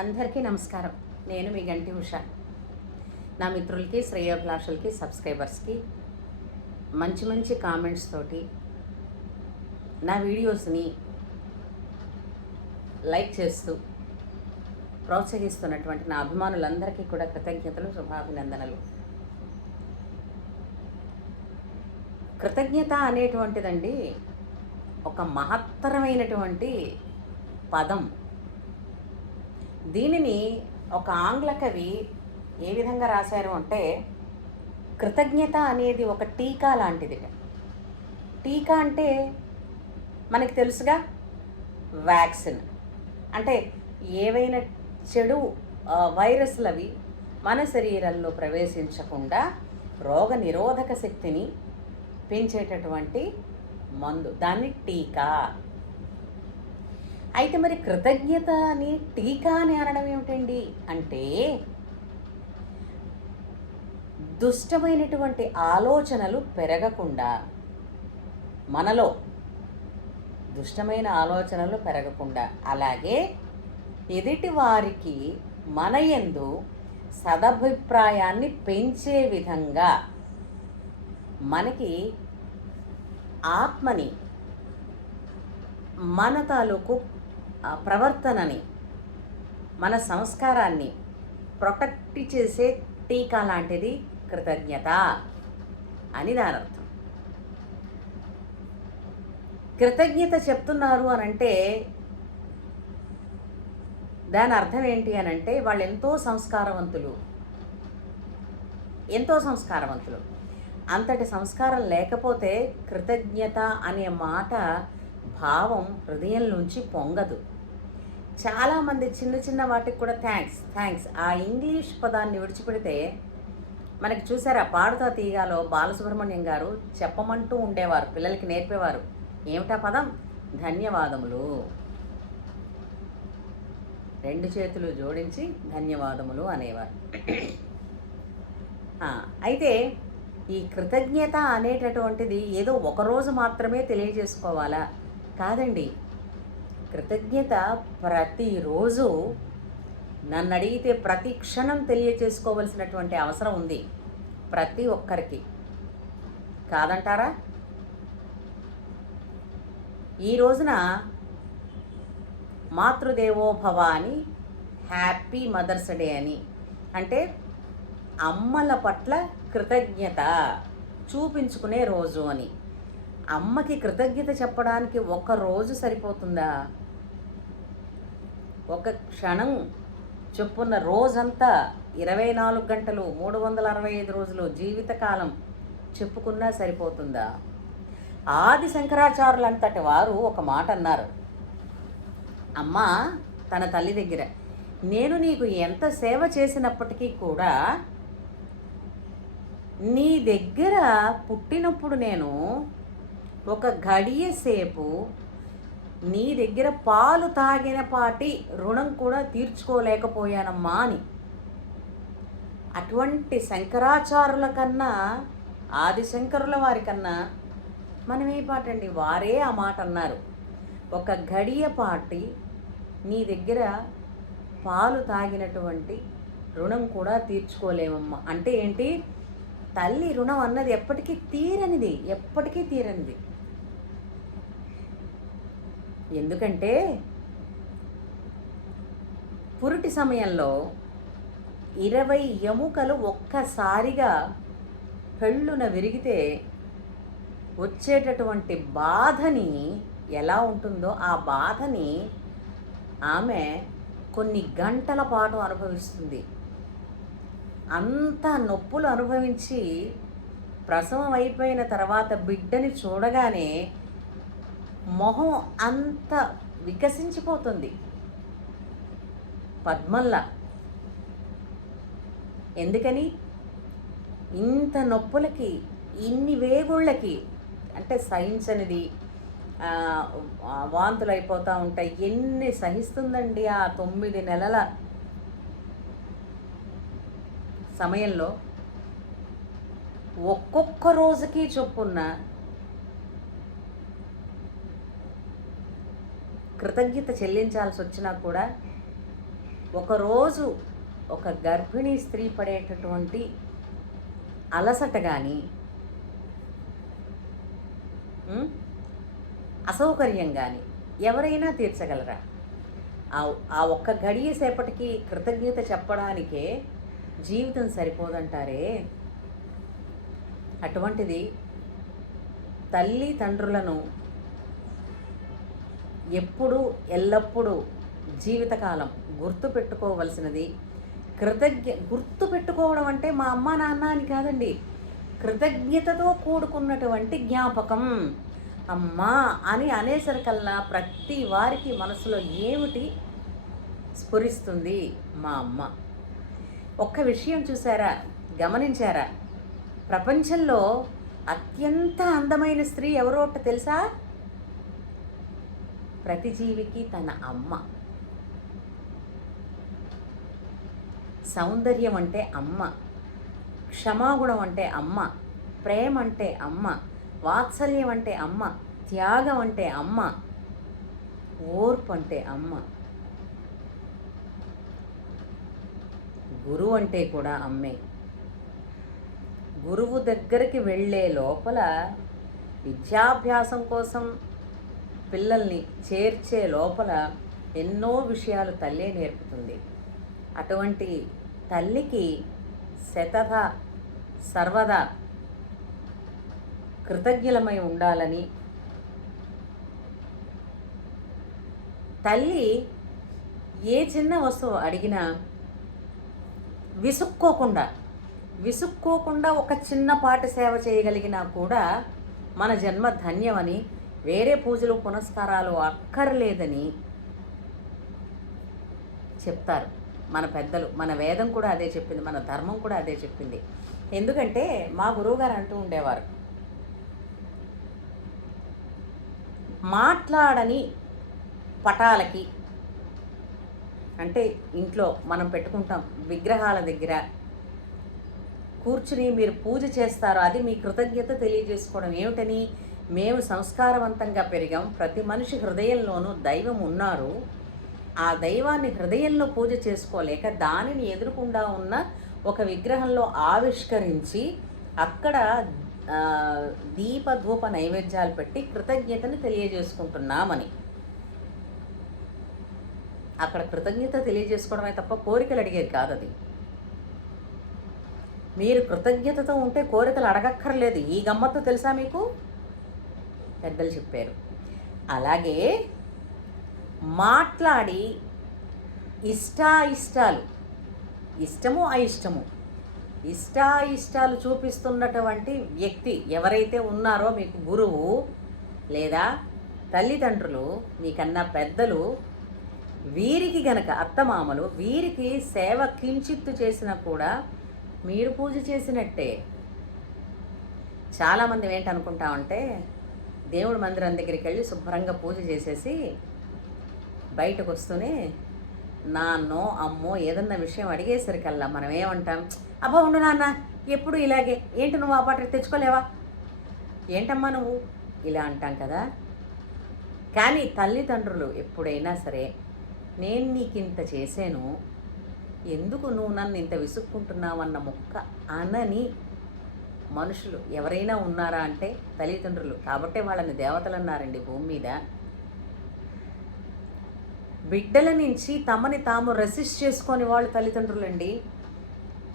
అందరికీ నమస్కారం. నేను మీ గంటి ఉష. నా మిత్రులకి, శ్రేయోభిలాషులకి, సబ్స్క్రైబర్స్కి మంచి మంచి కామెంట్స్ తోటి నా వీడియోస్ని లైక్ చేస్తూ ప్రోత్సహిస్తున్నటువంటి నా అభిమానులందరికీ కూడా కృతజ్ఞతలు, శుభాభినందనలు. కృతజ్ఞత అనేటువంటిదండి ఒక మహత్తరమైనటువంటి పదం. దీనిని ఒక ఆంగ్ల కవి ఏ విధంగా రాశారు అంటే, కృతజ్ఞత అనేది ఒక టీకా లాంటిది. టీకా అంటే మనకి తెలుసుగా, వ్యాక్సిన్ అంటే ఏవైనా చెడు వైరస్లు అవి మన శరీరంలో ప్రవేశించకుండా రోగ నిరోధక శక్తిని పెంచేటటువంటి మందు, దాన్ని టీకా. అయితే మరి కృతజ్ఞత అని టీకా అని అనడం ఏమిటండి అంటే, దుష్టమైనటువంటి ఆలోచనలు పెరగకుండా, మనలో దుష్టమైన ఆలోచనలు పెరగకుండా, అలాగే ఎదుటి వారికి మన యందు సదభిప్రాయాన్ని పెంచే విధంగా మనకి ఆత్మని, మన తాలూకు ప్రవర్తనని, మన సంస్కారాన్ని ప్రొటెక్ట్ చేసే టీకా లాంటిది కృతజ్ఞత అని దాని అర్థం. కృతజ్ఞత చెప్తున్నారు అనంటే దాని అర్థం ఏంటి అనంటే, వాళ్ళు ఎంతో సంస్కారవంతులు. అంతటి సంస్కారం లేకపోతే కృతజ్ఞత అనే మాట భావం హృదయం నుంచి పొంగదు. చాలామంది చిన్న చిన్న వాటికి కూడా థ్యాంక్స్ ఆ ఇంగ్లీష్ పదాన్ని విడిచిపెడితే, మనకి చూసారా పాడుతా తీగాలో బాలసుబ్రహ్మణ్యం గారు చెప్పమంటూ ఉండేవారు, పిల్లలకి నేర్పేవారు. ఏమిటా పదం? ధన్యవాదములు. 2 చేతులు జోడించి ధన్యవాదములు అనేవారు. అయితే ఈ కృతజ్ఞత అనేటటువంటిది ఏదో ఒకరోజు మాత్రమే తెలియజేసుకోవాలా? కాదండి. కృతజ్ఞత ప్రతిరోజు, నన్ను అడిగితే ప్రతి క్షణం తెలియచేసుకోవలసినటువంటి అవసరం ఉంది ప్రతి ఒక్కరికి. కాదంటారా? ఈ రోజున మాతృదేవోభవ అని, హ్యాపీ మదర్స్ డే అని, అంటే అమ్మల పట్ల కృతజ్ఞత చూపించుకునే రోజు అని. అమ్మకి కృతజ్ఞత చెప్పడానికి ఒక రోజు సరిపోతుందా? ఒక క్షణం చొప్పున రోజంతా 24 గంటలు 365 రోజులు జీవితకాలం చెప్పుకున్నా సరిపోతుందా? ఆది శంకరాచార్యులంతటి వారు ఒక మాట అన్నారు. అమ్మ తన తల్లి దగ్గర, నేను నీకు ఎంత సేవ చేసినప్పటికీ కూడా నీ దగ్గర పుట్టినప్పుడు నేను ఒక గడియ సేపు నీ దగ్గర పాలు తాగిన పాటి రుణం కూడా తీర్చుకోలేకపోయానమ్మా అని. అటువంటి శంకరాచార్యుల కన్నా, ఆదిశంకరుల వారి కన్నా మనమే పాటండి. వారే ఆ మాట అన్నారు. ఒక గడియ పాటి నీ దగ్గర పాలు తాగినటువంటి రుణం కూడా తీర్చుకోలేమమ్మా. అంటే ఏంటి? తల్లి రుణం అన్నది ఎప్పటికీ తీరనిది. ఎందుకంటే పురిటి సమయంలో 20 ఎముకలు ఒక్కసారిగా పెళ్ళున విరిగితే వచ్చేటటువంటి బాధని ఎలా ఉంటుందో, ఆ బాధని ఆమె కొన్ని గంటల పాటు అనుభవిస్తుంది. అంత నొప్పులు అనుభవించి ప్రసవం అయిపోయిన తర్వాత బిడ్డని చూడగానే మొహం అంత వికసించిపోతుంది పద్మల్లా. ఎందుకని? ఇంత నొప్పులకి, ఇన్ని వేగుళ్ళకి, అంటే సహించనిది, వాంతులు అయిపోతూ ఉంటాయి. ఎన్ని సహిస్తుందండి ఆ 9 నెలల సమయంలో. ఒక్కొక్క రోజుకి చొప్పున కృతజ్ఞత చెల్లించాల్సి వచ్చినా కూడా ఒకరోజు ఒక గర్భిణీ స్త్రీ పడేటటువంటి అలసట కానీ అసౌకర్యం కానీ ఎవరైనా తీర్చగలరా? ఆ ఒక్క గడియ సేపటికి కృతజ్ఞత చెప్పడానికే జీవితం సరిపోదంటారే. అటువంటిది తల్లి తండ్రులను ఎప్పుడూ ఎల్లప్పుడూ జీవితకాలం గుర్తుపెట్టుకోవలసినది. గుర్తుపెట్టుకోవడం అంటే మా అమ్మ నాన్న అని కాదండి, కృతజ్ఞతతో కూడుకున్నటువంటి జ్ఞాపకం. అమ్మా అని అనేసరికల్లా ప్రతి వారికి మనసులో ఏమిటి స్ఫురిస్తుంది? మా అమ్మ. ఒక్క విషయం చూసారా, గమనించారా? ప్రపంచంలో అత్యంత అందమైన స్త్రీ ఎవరో తెలుసా? ప్రతి జీవికి తన అమ్మ. సౌందర్యం అంటే అమ్మ, క్షమాగుణం అంటే అమ్మ, ప్రేమ అంటే అమ్మ, వాత్సల్యం అంటే అమ్మ, త్యాగం అంటే అమ్మ, ఓర్పు అంటే అమ్మ, గురువు అంటే కూడా అమ్మే. గురువు దగ్గరికి వెళ్ళే లోపల విద్యాభ్యాసం కోసం పిల్లల్ని చేర్చే లోపల ఎన్నో విషయాలు తల్లే నేర్పుతుంది. అటువంటి తల్లికి శతదా సర్వదా కృతజ్ఞులమై ఉండాలని, తల్లి ఏ చిన్న వస్తువు అడిగినా విసుక్కోకుండా ఒక చిన్నపాటి సేవ చేయగలిగినా కూడా మన జన్మ ధన్యమని, వేరే పూజలు పునస్కారాలు అక్కర్లేదని చెప్తారు మన పెద్దలు. మన వేదం కూడా అదే చెప్పింది, మన ధర్మం కూడా అదే చెప్పింది. ఎందుకంటే మా గురువుగారు అంటూ ఉండేవారు, మాట్లాడని పటాలకి, అంటే ఇంట్లో మనం పెట్టుకుంటాం విగ్రహాల దగ్గర కూర్చుని మీరు పూజ చేస్తారో అది మీ కృతజ్ఞత తెలియజేసుకోవడం. ఏమిటని? మేము సంస్కారవంతంగా పెరిగాం, ప్రతి మనిషి హృదయంలోనూ దైవం ఉన్నారు, ఆ దైవాన్ని హృదయంలో పూజ చేసుకోలేక దానిని ఎదురుకుండా ఉన్న ఒక విగ్రహంలో ఆవిష్కరించి అక్కడ దీపధూప నైవేద్యాలు పెట్టి కృతజ్ఞతను తెలియజేసుకుంటున్నామని. అక్కడ కృతజ్ఞత తెలియజేసుకోవడమే తప్ప కోరికలు అడిగేది కాదు. అది మీరు కృతజ్ఞతతో ఉంటే కోరికలు అడగక్కర్లేదు. ఈ గమ్మత్తు తెలుసా మీకు? పెద్దలు చెప్పారు. అలాగే మాట్లాడి ఇష్టాయిష్టాలు, ఇష్టము అయిష్టము, ఇష్టాయిష్టాలు చూపిస్తున్నటువంటి వ్యక్తి ఎవరైతే ఉన్నారో మీకు గురువు లేదా తల్లిదండ్రులు, మీకన్నా పెద్దలు, వీరికి గనక అత్తమామలు వీరికి సేవ కించిత్తు చేసినా కూడా మీరు పూజ చేసినట్టే. చాలామంది ఏంటనుకుంటామంటే దేవుడి మందిరం దగ్గరికి వెళ్ళి శుభ్రంగా పూజ చేసేసి బయటకు వస్తూనే నాన్నో అమ్మో ఏదన్నా విషయం అడిగేసరికల్లా మనం ఏమంటాం? అబ్బా ఉండు నాన్న, ఎప్పుడు ఇలాగే, ఏంటి నువ్వు ఆ పాట తెచ్చుకోలేవా, ఏంటమ్మా నువ్వు, ఇలా అంటాం కదా. కానీ తల్లిదండ్రులు ఎప్పుడైనా సరే నేను నీకు ఇంత చేశాను, ఎందుకు నువ్వు నన్ను ఇంత విసుక్కుంటున్నావు అన్న ముక్క అనని మనుషులు ఎవరైనా ఉన్నారా అంటే తల్లిదండ్రులు. కాబట్టే వాళ్ళని దేవతలు అన్నారండి భూమి మీద. బిడ్డల నుంచి తమని తాము రెసిస్ట్ చేసుకొని వాళ్ళు తల్లిదండ్రులండి.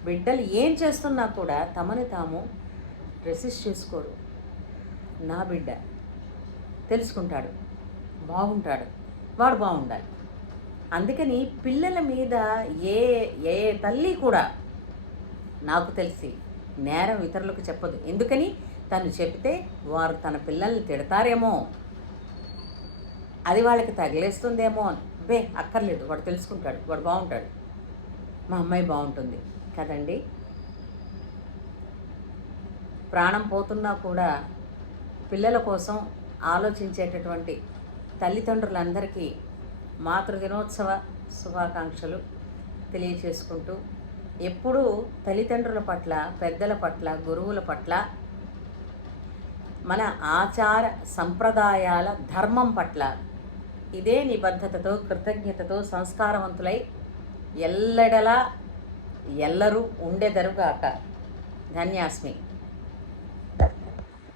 బిడ్డలు ఏం చేస్తున్నా కూడా తమని తాము రెసిస్ట్ చేసుకోరు. నా బిడ్డ తెలుసుకుంటాడు, బాగుంటాడు, వాడు బాగుండాలి. అందుకని పిల్లల మీద ఏ ఏ తల్లి కూడా నాకు తెలిసి నేరం ఇతరులకు చెప్పదు. ఎందుకని? తను చెప్తే వారు తన పిల్లల్ని తిడతారేమో, అది వాళ్ళకి తగిలేస్తుందేమో. బే అక్కర్లేదు, వాడు తెలుసుకుంటాడు, వాడు బాగుంటాడు, మా అమ్మాయి బాగుంటుంది కదండి. ప్రాణం పోతున్నా కూడా పిల్లల కోసం ఆలోచించేటటువంటి తల్లిదండ్రులందరికీ మాతృదినోత్సవ శుభాకాంక్షలు తెలియచేసుకుంటూ, ఎప్పుడూ తల్లిదండ్రుల పట్ల, పెద్దల పట్ల, గురువుల పట్ల, మన ఆచార సంప్రదాయాల ధర్మం పట్ల ఇదే నిబద్ధతతో, కృతజ్ఞతతో, సంస్కారవంతులై ఎల్లడలా ఎల్లరూ ఉండెదరుగాక. ధన్యాస్మి.